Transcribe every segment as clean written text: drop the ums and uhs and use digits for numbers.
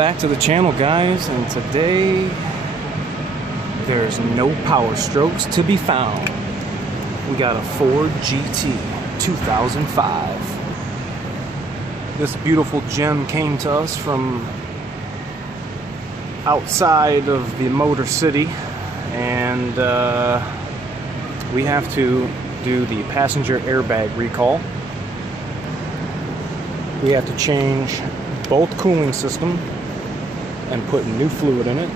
back to the channel, guys, and today there's no power strokes to be found. We got a Ford GT 2005. This beautiful gem came to us from outside of the Motor City, and we have to do the passenger airbag recall. We have to change both cooling system and put new fluid in it.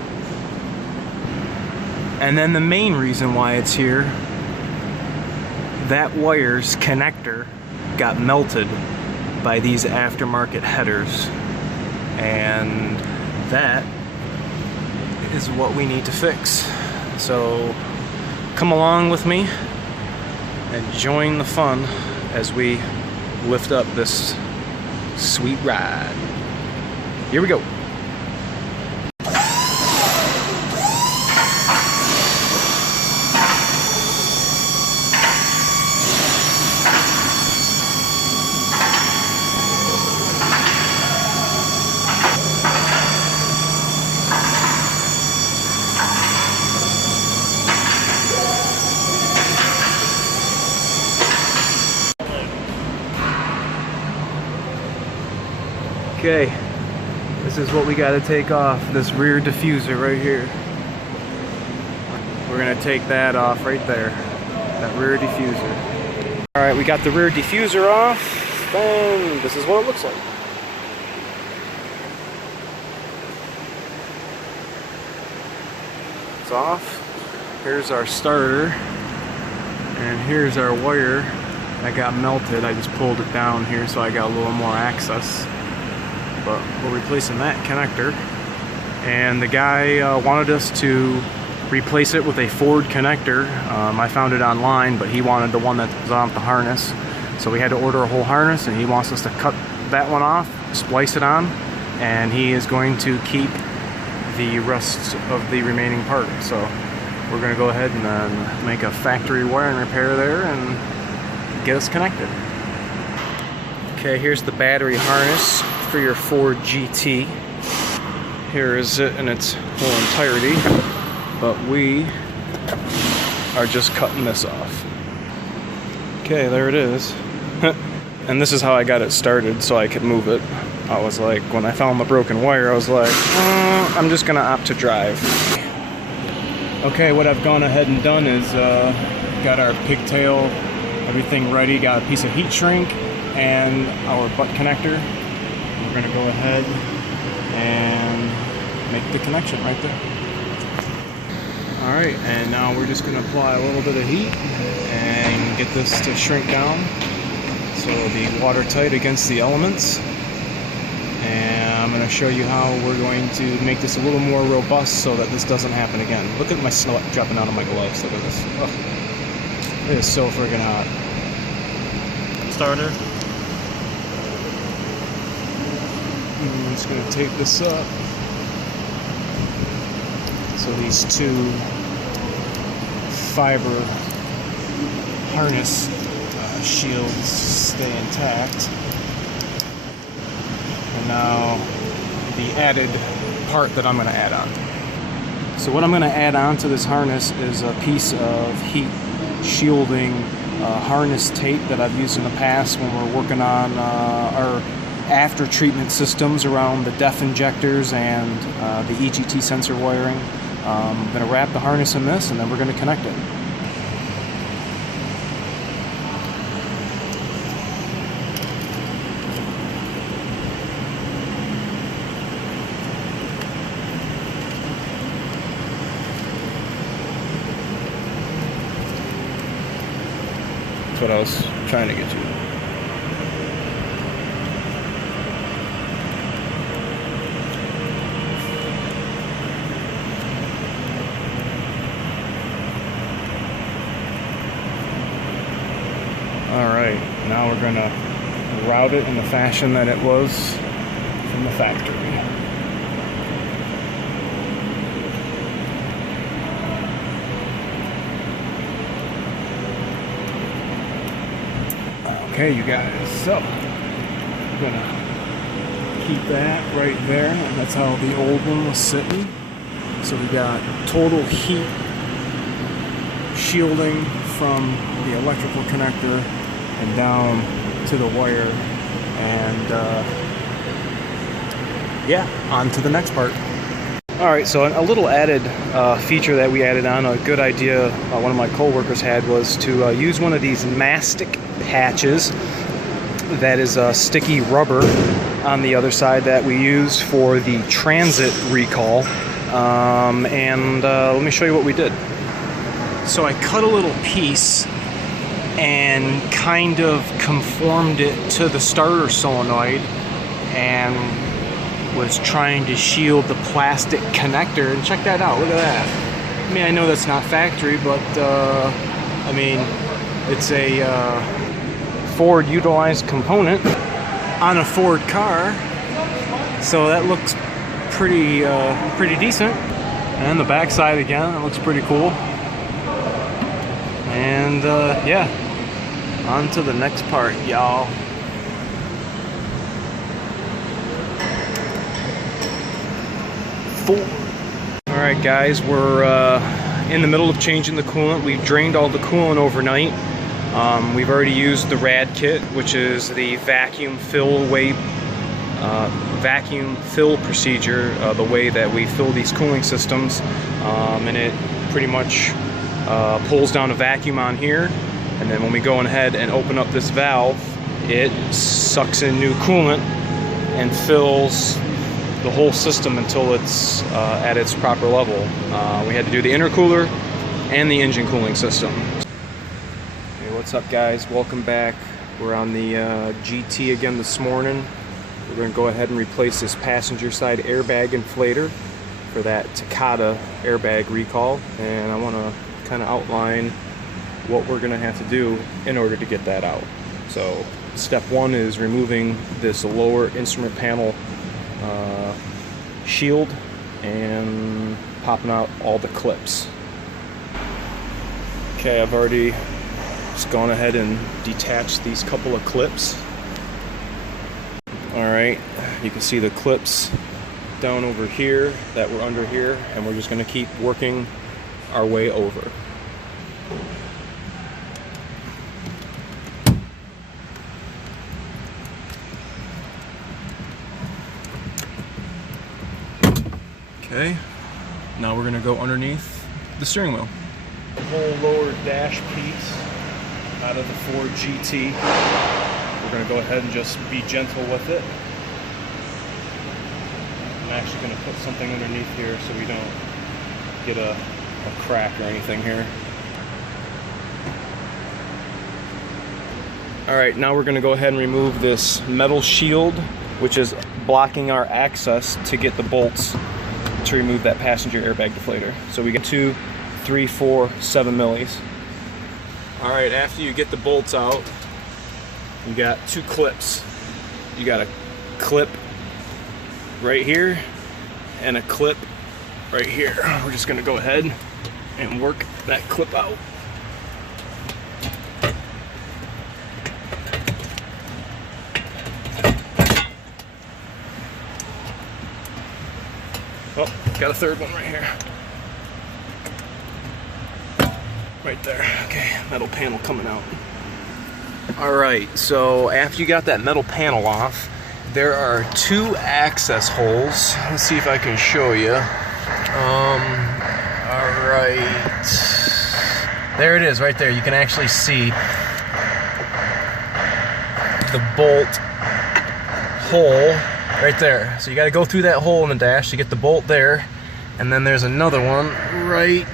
And then the main reason why it's here, that wire's connector got melted by these aftermarket headers, and that is what we need to fix. So come along with me and join the fun as we lift up this sweet ride. Here we go. Okay, this is what we got to take off, this rear diffuser right here. We're going to take that off right there, that rear diffuser. Alright, we got the rear diffuser off, and this is what it looks like. It's off. Here's our starter, and here's our wire that got melted. I just pulled it down here so I got a little more access. But we're replacing that connector, and the guy wanted us to replace it with a Ford connector. I found it online, but he wanted the one that was on the harness, so we had to order a whole harness, and he wants us to cut that one off, splice it on, and he is going to keep the rest of the remaining part. So we're going to go ahead and make a factory wiring repair there and get us connected. Okay, here's the battery harness for your Ford GT. Here is it in its whole entirety, but we are just cutting this off. Okay, there it is. And this is how I got it started so I could move it. I was like, when I found the broken wire, I was like, I'm just gonna opt to drive. Okay, what I've gone ahead and done is got our pigtail, everything ready, got a piece of heat shrink and our butt connector. We're going to go ahead and make the connection right there. Alright, and now we're just going to apply a little bit of heat and get this to shrink down so it'll be watertight against the elements. And I'm going to show you how we're going to make this a little more robust so that this doesn't happen again. Look at my sweat dropping out of my gloves. Look at this. Oh, it is so freaking hot. Starter. I'm just going to tape this up so these two fiber harness shields stay intact. And now the added part that I'm going to add on. So what I'm going to add on to this harness is a piece of heat shielding harness tape that I've used in the past when we're working on our after treatment systems around the DEF injectors and the EGT sensor wiring. I'm going to wrap the harness in this, and then we're going to connect it. That's what I was trying to get to. Alright, now we're going to route it in the fashion that it was from the factory. Okay, you guys, so I'm gonna keep that right there. That's how the old one was sitting. So we got total heat shielding from the electrical connector and down to the wire. And yeah, on to the next part. Alright, so a little added feature that we added on, a good idea one of my co-workers had, was to use one of these mastic patches that is sticky rubber on the other side that we used for the transit recall. Let me show you what we did. So I cut a little piece and kind of conformed it to the starter solenoid and was trying to shield the plastic connector. And check that out, look at that. I mean, I know that's not factory, but I mean, it's a Ford utilized component on a Ford car, so that looks pretty decent. And the backside again, it looks pretty cool. And yeah, on to the next part, y'all. Alright guys, we're in the middle of changing the coolant. We've drained all the coolant overnight. We've already used the RAD kit, which is the vacuum fill procedure, the way that we fill these cooling systems, and it pretty much pulls down a vacuum on here, and then when we go ahead and open up this valve, it sucks in new coolant and fills the whole system until it's at its proper level. We had to do the intercooler and the engine cooling system. Hey, what's up guys? Welcome back. We're on the GT again this morning. We're going to go ahead and replace this passenger side airbag inflator for that Takata airbag recall, and I want to kind of outline what we're going to have to do in order to get that out. So step one is removing this lower instrument panel shield and popping out all the clips. Okay, I've already just gone ahead and detached these couple of clips. Alright, you can see the clips down over here that were under here, and we're just going to keep working our way over. Okay, now we're going to go underneath the steering wheel. The whole lower dash piece out of the Ford GT. We're going to go ahead and just be gentle with it. I'm actually going to put something underneath here so we don't get a crack or anything here. Alright, now we're going to go ahead and remove this metal shield, which is blocking our access to get the bolts to remove that passenger airbag deflator. So we get 2, 3, 4, 7 millis. Alright, after you get the bolts out, you got 2 clips. You got a clip right here and a clip right here. We're just going to go ahead and work that clip out. Oh, got a third one right here. Right there. Okay, metal panel coming out. Alright, so after you got that metal panel off, there are 2 access holes. Let's see if I can show you. Alright. There it is, right there. You can actually see the bolt hole right there. So you got to go through that hole in the dash to get the bolt there, and then there's another one right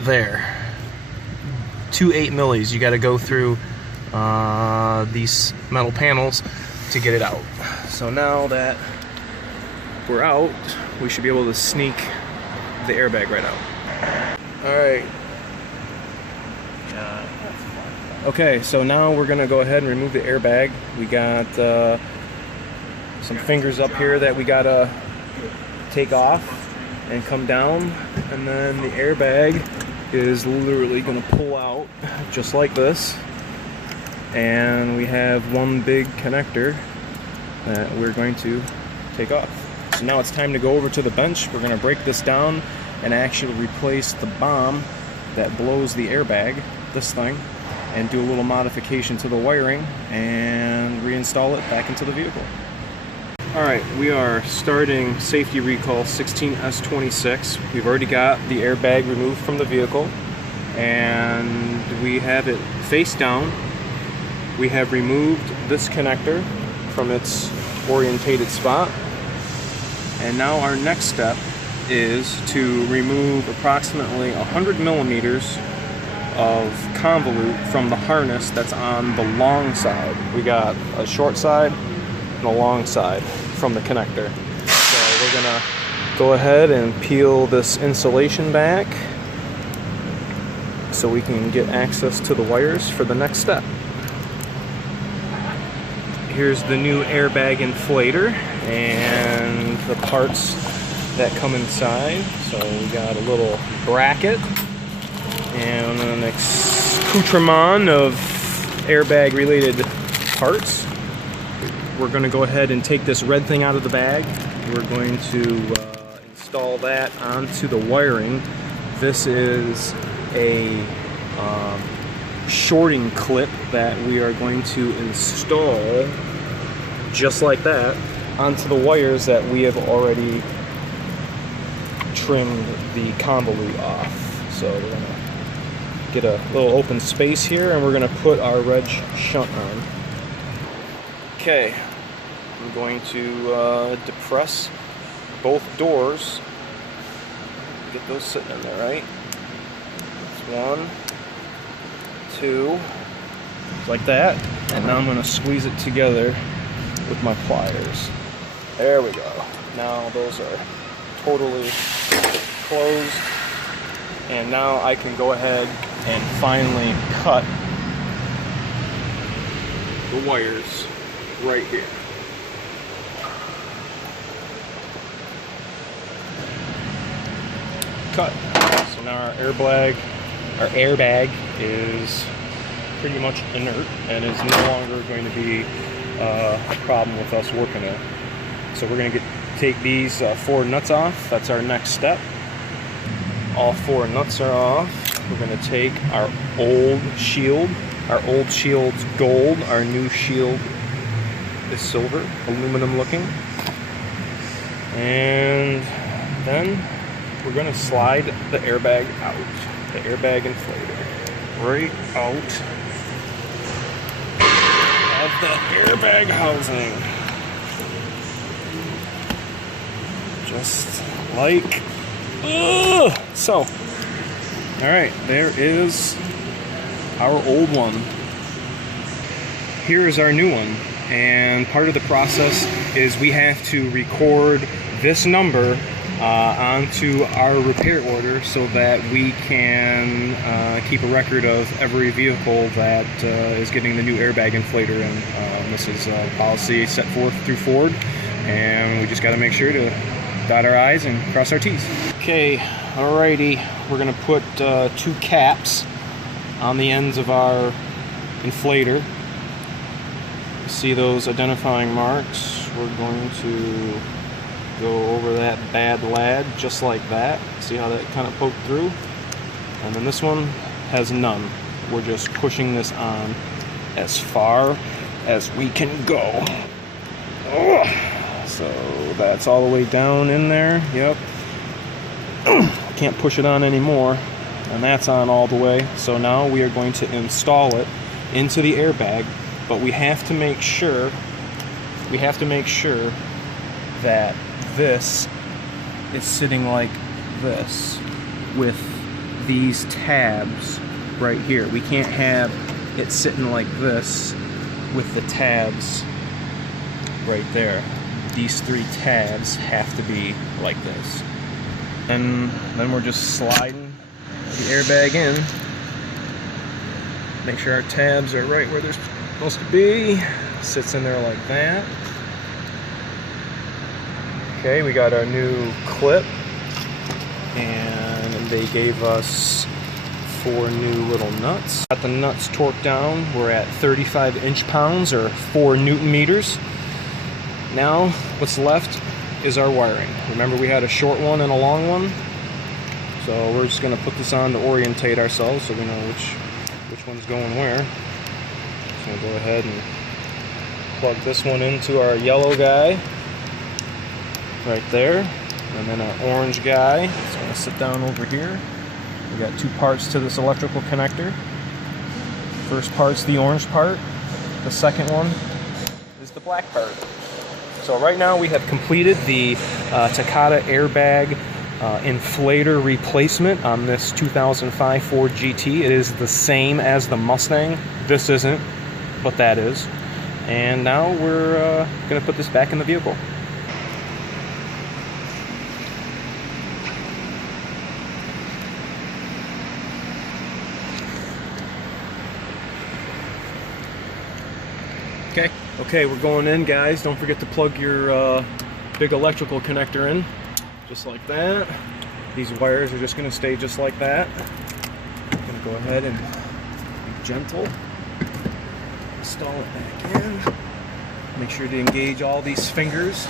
there. 2 8 millis. You got to go through these metal panels to get it out. So now that we're out, we should be able to sneak the airbag right out. All right. Okay, so now we're gonna go ahead and remove the airbag. We got some fingers up here that we gotta take off and come down, and then the airbag is literally gonna pull out just like this. And we have one big connector that we're going to take off. So now it's time to go over to the bench. We're going to break this down and actually replace the bomb that blows the airbag, this thing, and do a little modification to the wiring and reinstall it back into the vehicle. Alright, we are starting safety recall 16S26. We've already got the airbag removed from the vehicle and we have it face down. We have removed this connector from its orientated spot. And now our next step is to remove approximately 100 millimeters of convolute from the harness that's on the long side. We got a short side and a long side from the connector. So we're gonna go ahead and peel this insulation back so we can get access to the wires for the next step. Here's the new airbag inflator and the parts that come inside. So we got a little bracket and an accoutrement of airbag related parts. We're going to go ahead and take this red thing out of the bag. We're going to install that onto the wiring. This is a shorting clip that we are going to install just like that onto the wires that we have already trimmed the convolute off. So we're going to get a little open space here and we're going to put our red shunt on. Okay, I'm going to depress both doors. Get those sitting in there, right? That's 1, 2, like that. And now I'm going to squeeze it together with my pliers. There we go. Now those are totally closed. And now I can go ahead and finally cut the wires right here. Cut. So now our airbag is pretty much inert and is no longer going to be a problem with us working it. So we're going to take these 4 nuts off. That's our next step. All 4 nuts are off. We're going to take our old shield. Our old shield's gold. Our new shield is silver, aluminum looking. And then we're going to slide the airbag out. The airbag inflator. Right out of the airbag housing. Just like so. Alright, there is our old one. Here is our new one. And part of the process is we have to record this number onto our repair order so that we can keep a record of every vehicle that is getting the new airbag inflator in. This is a policy set forth through Ford, and we just got to make sure to dot our I's and cross our T's. Okay, alrighty, we're going to put 2 caps on the ends of our inflator. See those identifying marks? We're going to go over that bad lad just like that. See how that kind of poked through? And then this one has none. We're just pushing this on as far as we can go. So that's all the way down in there. Yep. Can't push it on anymore. And that's on all the way. So now we are going to install it into the airbag, but we have to make sure that this is sitting like this with these tabs right here. We can't have it sitting like this with the tabs right there. These 3 tabs have to be like this. And then we're just sliding the airbag in. Make sure our tabs are right where they're supposed to be. Sits in there like that. Okay, we got our new clip, and they gave us 4 new little nuts. Got the nuts torqued down. We're at 35 inch-pounds or 4 Newton meters. Now what's left is our wiring. Remember, we had a short one and a long one, so we're just going to put this on to orientate ourselves so we know which one's going where. So we'll go ahead and plug this one into our yellow guy right there, and then our orange guy is going to sit down over here. We got two parts to this electrical connector. First part's the orange part, the second one is the black part. So right now we have completed the Takata airbag inflator replacement on this 2005 Ford GT. It is the same as the Mustang. This isn't, but that is. And now we're going to put this back in the vehicle. Okay, we're going in, guys. Don't forget to plug your big electrical connector in, just like that. These wires are just going to stay just like that. I'm going to go ahead and be gentle. Install it back in. Make sure to engage all these fingers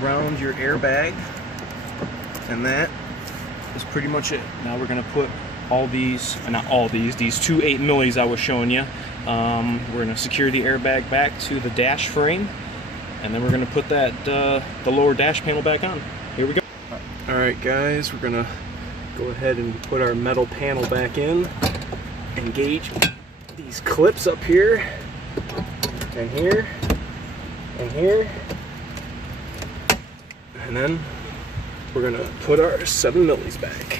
around your airbag. And that is pretty much it. Now we're going to put all these, not all these 2 8mm I was showing you. We're going to secure the airbag back to the dash frame, and then we're going to put that the lower dash panel back on. Here we go. Alright guys, we're going to go ahead and put our metal panel back in. Engage these clips up here, and here, and here. And then we're going to put our 7mm back.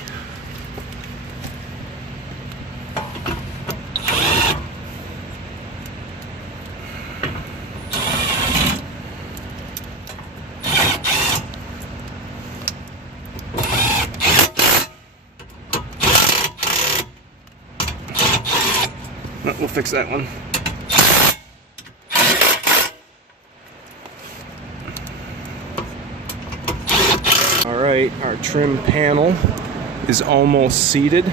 We'll fix that one. Alright, our trim panel is almost seated.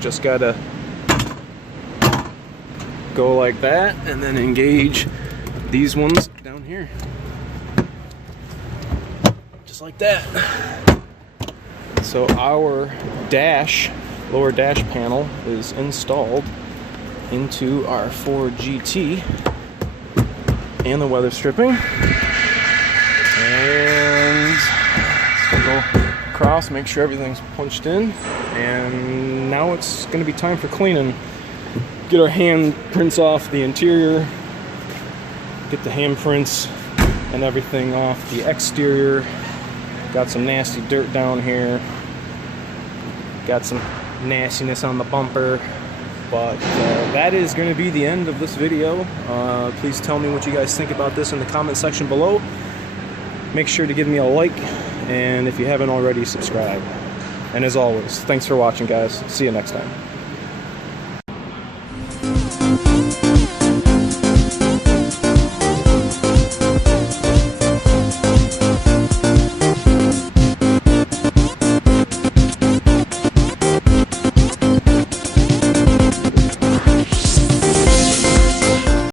Just gotta go like that and then engage these ones down here. Just like that. So our lower dash panel is installed into our Ford GT and the weather stripping, and so go across, make sure everything's punched in, and now it's going to be time for cleaning. Get our handprints off the interior, get the handprints and everything off the exterior. Got some nasty dirt down here, got some nastiness on the bumper. But that is going to be the end of this video. Please tell me what you guys think about this in the comment section below. Make sure to give me a like, and if you haven't already, subscribe. And as always, thanks for watching, guys. See you next time.